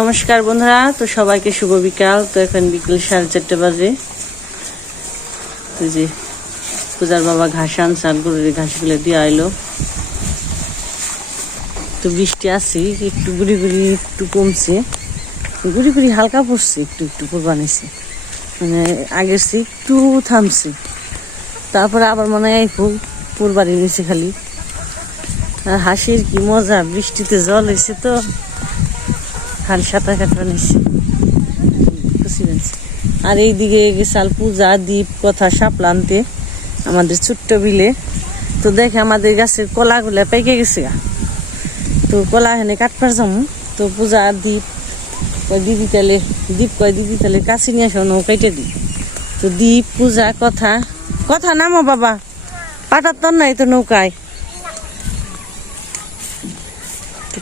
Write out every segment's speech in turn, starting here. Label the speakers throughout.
Speaker 1: নমস্কার বন্ধুরা, তো সবাইকে শুভ বিকাল। তো এখন বিকেল সাড়ে চারটে বাজে। যে পূজার বাবা ঘাস আর গরুর ঘাসগুলো দিয়ে আইলো। তো বৃষ্টি আছে, একটু গুড়ি গুড়ি একটু কমছে। গুড়ি গুড়ি হালকা পড়ছে, একটু একটু কোরবানিছে মানে আগের চেয়ে একটু থামছে। তারপরে আবার মনে হয় ফুল পুরবাড়ি নিছে খালি। আর হাসির কি মজা, বৃষ্টিতে জল হয়েছে তো। সাঁতার কাটা নিছে। আর এইদিকে গেছাল পূজা দ্বীপ কথা সাপলা আমাদের ছোট্ট বিলে। তো দেখে আমাদের গাছের কলাগুলা পেকে গেছে গা। তো কলা হেনে কাটবার যাম। তো পূজা দ্বীপ কয় দিদি তালে দ্বীপ কয় দিদি তালে কাছে নিয়ে আসো নৌ কেটে দিই। তো দ্বীপ পূজা, কথা কথা নামো বাবা। পাটার তর নাই তো নৌকায়।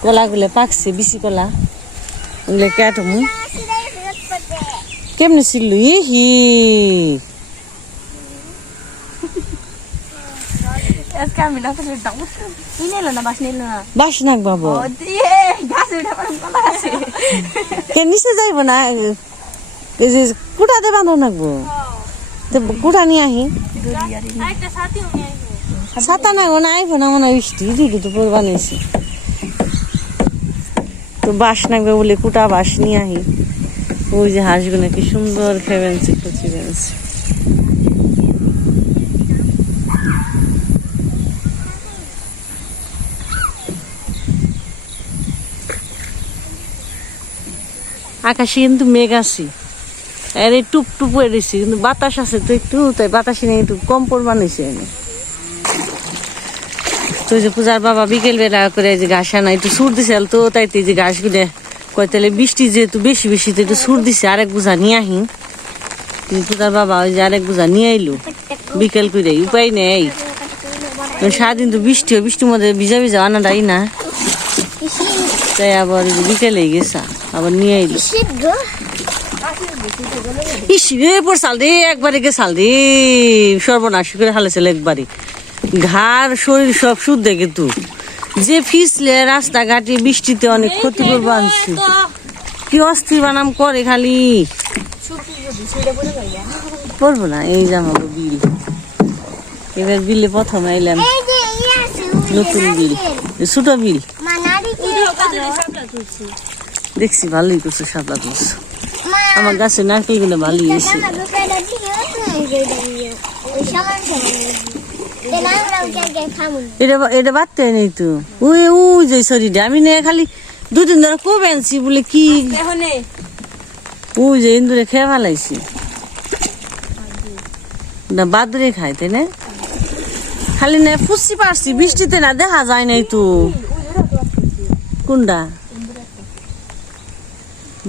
Speaker 1: কলাগুলো পাকছে বিসি কলা। কেটমু কেমনে ছিল হি
Speaker 2: আজকে আমি না করে দাও। ই নিল না বাস নিল না।
Speaker 1: বাস নাক বাবু। নিচে যাইব না? কুটা দে বানো নাকবো কুটা নিয়ে আহি।
Speaker 2: একটা সাথী উনি
Speaker 1: ছাতা না না আইব না মনে হয় বৃষ্টি। দিদি তো পড়বা নিয়েছে বাস নাকবে বলে কুটা বাস নিয়ে আহি। ওই যে হাঁসগুলো কি সুন্দর খেবেনছে কচি বেনছে আকাশে কিন্তু মেঘ আছে। আর এই টুপ টুপ হয়ে কিন্তু বাতাস আছে তো একটু, তাই বাতাসে নিয়ে একটু কম পরিমাণ হয়েছে তো যে পূজার বাবা বিকেল বেলা করে যে ঘাস আনা, একটু সুর দিছে তো তাই তো যে ঘাসগুলো কয়, তাহলে বৃষ্টি যেহেতু বেশি বেশি, তো একটু সুর দিছে, আরেক বোঝা নিয়ে আহি পূজার বাবা ওই যে আরেক বোঝা নিয়ে আইলো। বিকেল করে উপায় নেই। কারণ সারাদিন তো বৃষ্টি হয়, বৃষ্টির মধ্যে ভিজা ভিজা আনা আনাটাই না। তাই আবার বিকেলে গেছা, আবার নিয়ে আইলো। ইস রে পর সাল রে একবারে গে সাল রে সর্বনাশ করে হালেছিল একবারে ঘাড় শরীর সব শুদ্ধ কিন্তু। যে ফিসলে রাস্তাঘাটে বৃষ্টিতে অনেক ক্ষতি করব আনছি কি অস্থির বানাম করে খালি। পড়ব না এই যে আমার বিল। এবার বিলে প্রথম এলাম নতুন বিল। ছোট বিল। দেখছি ভালোই করছ সাদা করছ আমার গাছে নারকেলগুলো ভালোই হয়েছে এটা এটা বাড়তে নেই তো। ওই ওই যে শরীরটা আমি নে খালি দুদিন ধরে কবে আনছি বলে কি ওই যে ইন্দুরে খেয়ে ফেলাইছি। না, বাদুরে খাই তাই না? খালি না ফুসি পারছি, বৃষ্টিতে না দেখা যায় নাই তো। কোনটা?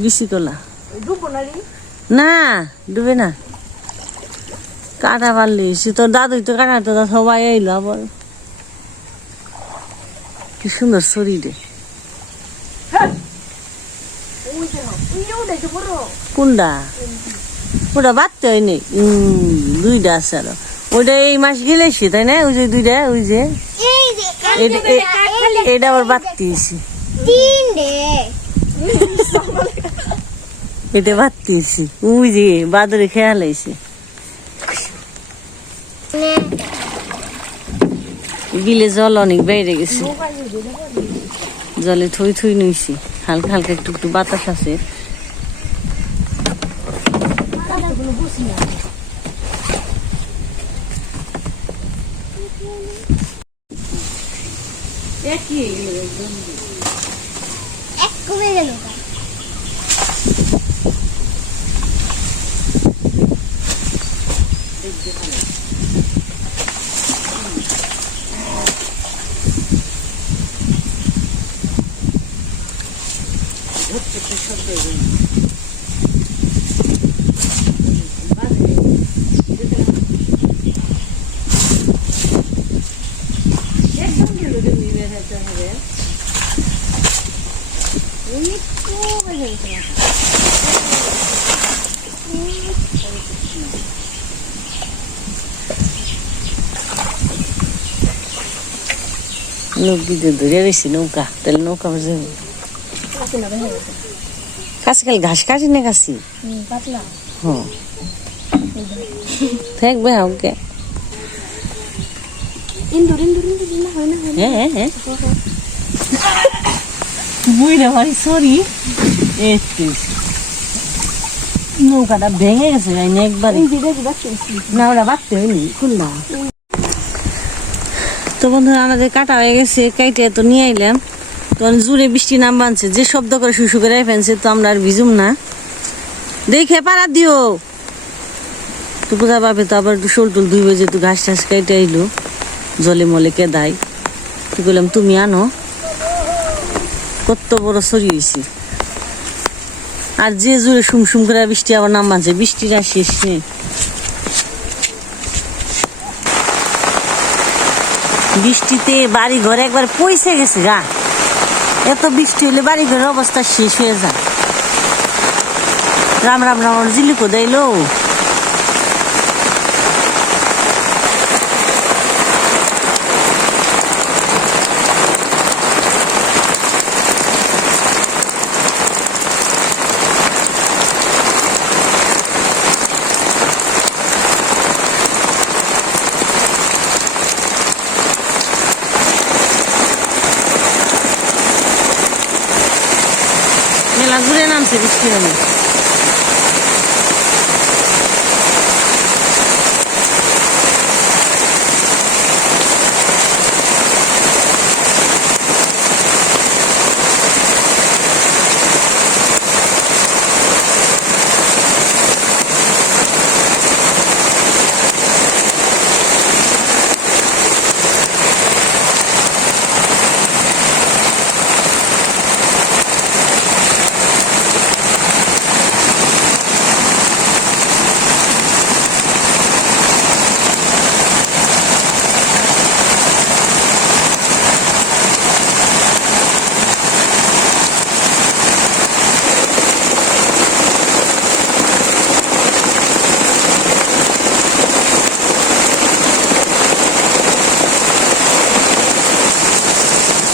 Speaker 1: বিসি কলা না, ডুবে না। কাটা পারলি সে তোর দাদুই তো কাটা তো সবাই এলো আবার। কি সুন্দর শরীরে। কোনটা? ওটা বাড়তে হয় নেই দুইটা আছে আরও। ওইটা এই মাস গেলেছি তাই না? ওই যে দুইটা ওই যে। এটা আবার বাড়তেছি এটা বাড়তেছি ওই যে বাদরে খেয়াল হয়েছে। বিলে জল অনেক বেড়ে গেছে। জলে থই থই নইছি। হালকা হালকা একটু একটু বাতাস আছে। নৌকি দিয়ে ধরে রয়েছি নৌকা। তাহলে নৌকা বুঝে কাছে কাল ঘাস কাটি না কাছি? হ্যাঁ থাকবে ওকে বুঝলে ভারি সরি একটু নৌকাটা ভেঙে গেছে না একবারে। না ওটা বাড়তে হয়নি খুলনা। তো বন্ধুরা আমাদের কাটা হয়ে গেছে কাইটে তো নিয়ে আইলাম। তো জুড়ে বৃষ্টি নাম বানছে যে শব্দ করে শুশু করে ফেলছে তো আমরা আর ভিজুম না। দেখে পাড়া দিও। তো পূজা পাবে তো আবার একটু শোল টোল ধুইবে যেহেতু ঘাস টাস কাইটে আইলো। জলে মলে কেদাই তো বললাম তুমি আনো। কত বড় সরি সরিয়েছি আর যে জুড়ে শুম করে বৃষ্টি আবার নাম বৃষ্টির আর শেষ নেই। বৃষ্টিতে বাড়ি ঘর একবার পয়সে গেছে গা। এত বৃষ্টি হলে বাড়ি ঘরের অবস্থা শেষ হয়ে যায়। রাম রাম রাম জিলিকো দেইলো মেলা ঘুরে নামছে বৃষ্টি হলে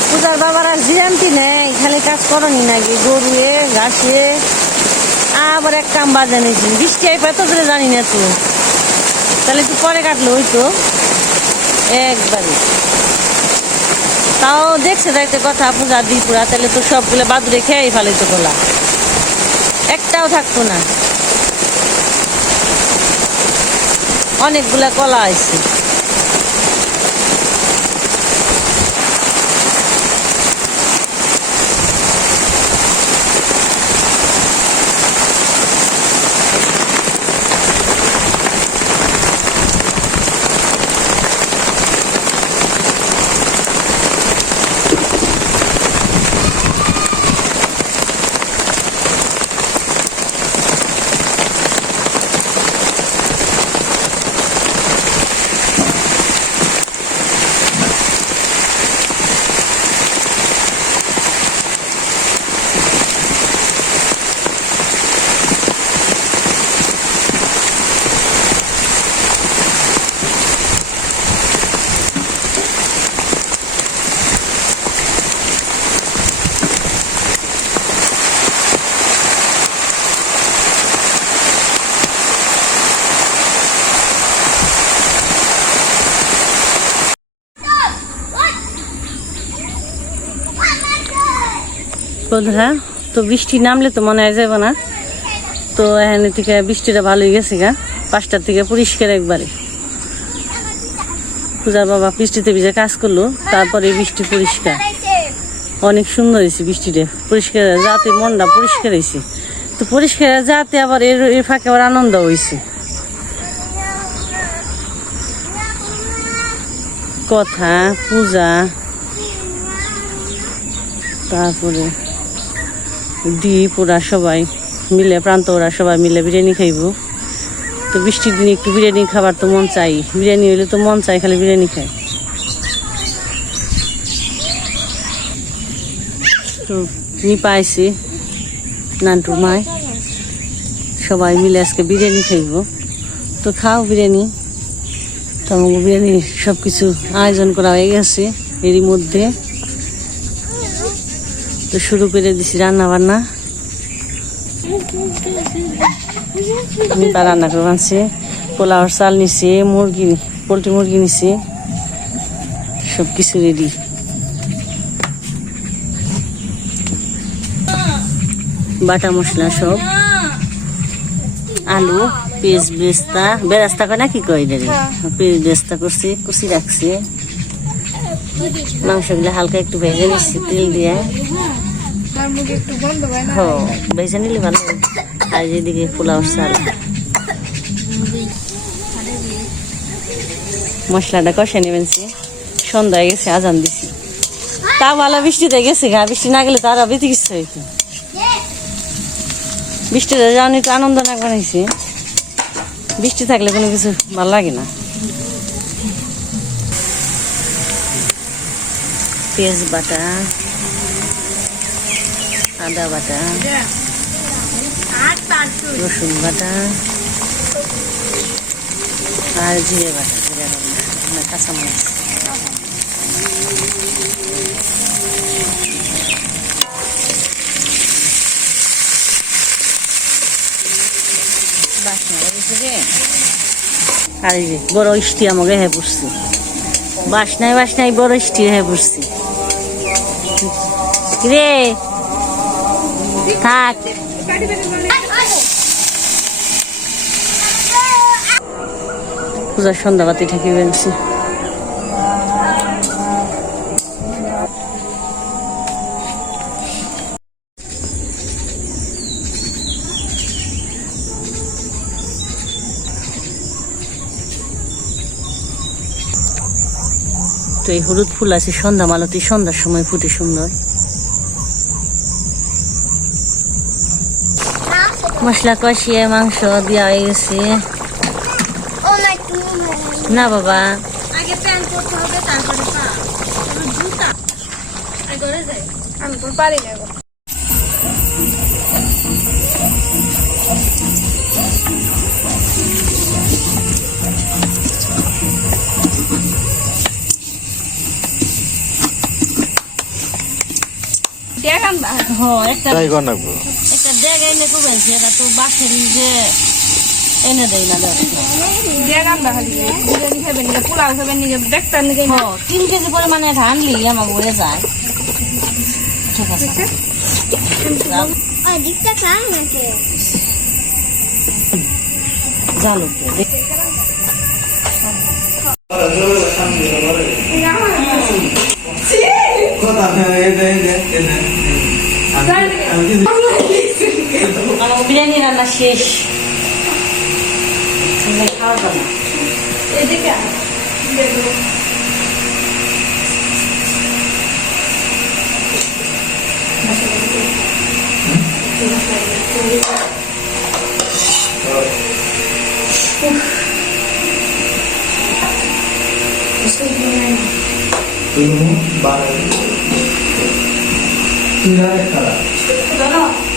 Speaker 1: পূজার বাবার আর জিরান্তি নেই খালি কাজ করনি নাকি? গরুয়ে, ঘাসে? আবার এক কাম বাজে নিয়েছি বৃষ্টি আই পাই তো ধরে জানি না তো। তাহলে একটু পরে কাটলো, ওই তো। একবারে। তাও দেখছে যাইতে কথা, পূজা দি পুরা তাহলে তো সবগুলো বাদুরে খেয়েই ফেলাইতো গোলা। একটাও থাকতো না। অনেকগুলা কলা আছে বন্ধুরা তো বৃষ্টি নামলে তো মনে হয় যাবে না। তো এখানে থেকে বৃষ্টিটা ভালোই গেছে গা। পাঁচটার থেকে পরিষ্কার একবারে। পূজার বাবা বৃষ্টিতে ভিজে কাজ করল, তারপরে বৃষ্টি পরিষ্কার। অনেক সুন্দর হয়েছে বৃষ্টিটা। পরিষ্কার যাতে মনটা পরিষ্কার হয়েছে। তো পরিষ্কার যাতে আবার এর এর ফাঁকে আবার আনন্দ হয়েছে। কথা, পূজা, তারপরে দ্বীপ, ওরা সবাই মিলে, প্রান্ত ওরা সবাই মিলে বিরিয়ানি খাইব। তো বৃষ্টির দিনে একটু বিরিয়ানি খাবার তো মন চাই। বিরিয়ানি হইলে তো মন চাই খালি বিরিয়ানি খাই। তো নিপা আইসি মায় সবাই মিলে আজকে বিরিয়ানি খাইব। তো খাও বিরিয়ানি। তো বিরিয়ানি সব কিছু আয়োজন করা হয়ে গেছে। এরই মধ্যে তো শুরু করে দিছি রান্না বান্না তা রান্না করে আনছে পোলাওর চাল নিছে মুরগি পোলট্রি মুরগি নিছে সব কিছু রেডি বাটা মশলা সব। আলু পেঁয়াজ বেস্তা বেরাস্তা করে না কি কয় পেঁয়াজ বেস্তা করছি কুচি রাখছে। মাংসগুলো হালকা একটু ভেজে নিচ্ছে, তেল দিয়ে। হ, ভেজে নিলে ভালো। আর যেদিকে পোলাও চাল। মশলাটা কষে নেবেন। সন্ধ্যা হয়ে গেছে, আজান দিছি। তা ভালো বৃষ্টিতে গেছে গা, বৃষ্টি না গেলে তার বেশি কিছু হইতো। বৃষ্টিতে যাওয়ানি একটু আনন্দ না বানাইছে। বৃষ্টি থাকলে কোনো কিছু ভালো লাগে না। পেঁয়াজ বাটা, আদা বাটা, রসুন বাটা, আর জিরে বাটা জিরে বাটা কাঁচামরিচ। বাসনা বেরিয়েছে আর বড় ইষ্টি আমাকে হয়ে পড়ছে বাসনায় বাসনায় বড় ইষ্টি হয়ে পড়ছে রে। থাক। পূজার সন্ধ্যাবাতি ঠেকে ফেলছি। তো এই হলুদ ফুল আছে, সন্ধ্যা মালতি, সন্ধ্যার সময় ফুটে সুন্দর। মশলা কষিয়ে মাংস দেওয়া হয়ে গেছে
Speaker 2: না
Speaker 1: বাবা।
Speaker 2: আগে প্যান করতে হবে তারপরে পা। জুতা। আর করে যাই। আমি তো পারি না গো। দেখ আমরা
Speaker 1: হ একটা
Speaker 3: তাই কর নাকবো।
Speaker 1: একটা দেখ এনে কুবেছি এটা তো বাসের যে এনে দেয় না দেখ
Speaker 2: আমরা খালি। বিরিয়ানি খাবেন নিজে পোলাও খাবেন নিজে দেখতাম নিজে
Speaker 1: হ তিন কেজি পরিমাণে ধানলি আমার হয়ে যায়। ঠিক আছে।
Speaker 2: নাকি।
Speaker 1: আমার বিরিয়ানি রান্না শেষ খাওয়া যাবে
Speaker 2: এদিকে
Speaker 1: এই যে বিরাট করে জাল জাল আমি
Speaker 2: একটা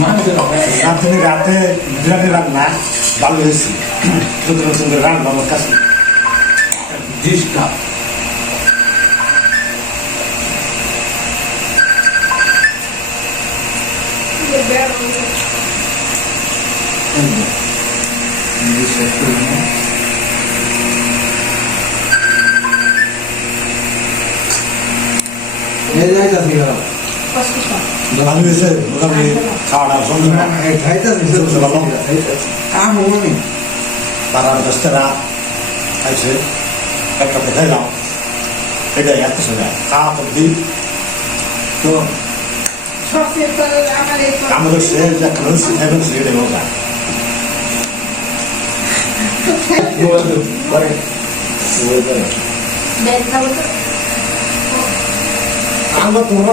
Speaker 3: রাতে রাতে বিরাটে রান্না ভালো হয়েছে। নতুন নতুন করে রান্না আমার কাছে। ডিশটা ভালো হয়েছে মোটামুটি। সুন্দর ভালো তারা দশটা খাইছে একটা দেখাইলাম এটা এত সময় খাওয়া তো দিই তো আমাদের সে যে একটা মানুষ খাইবেন সেটা মজা আমরা তোমরা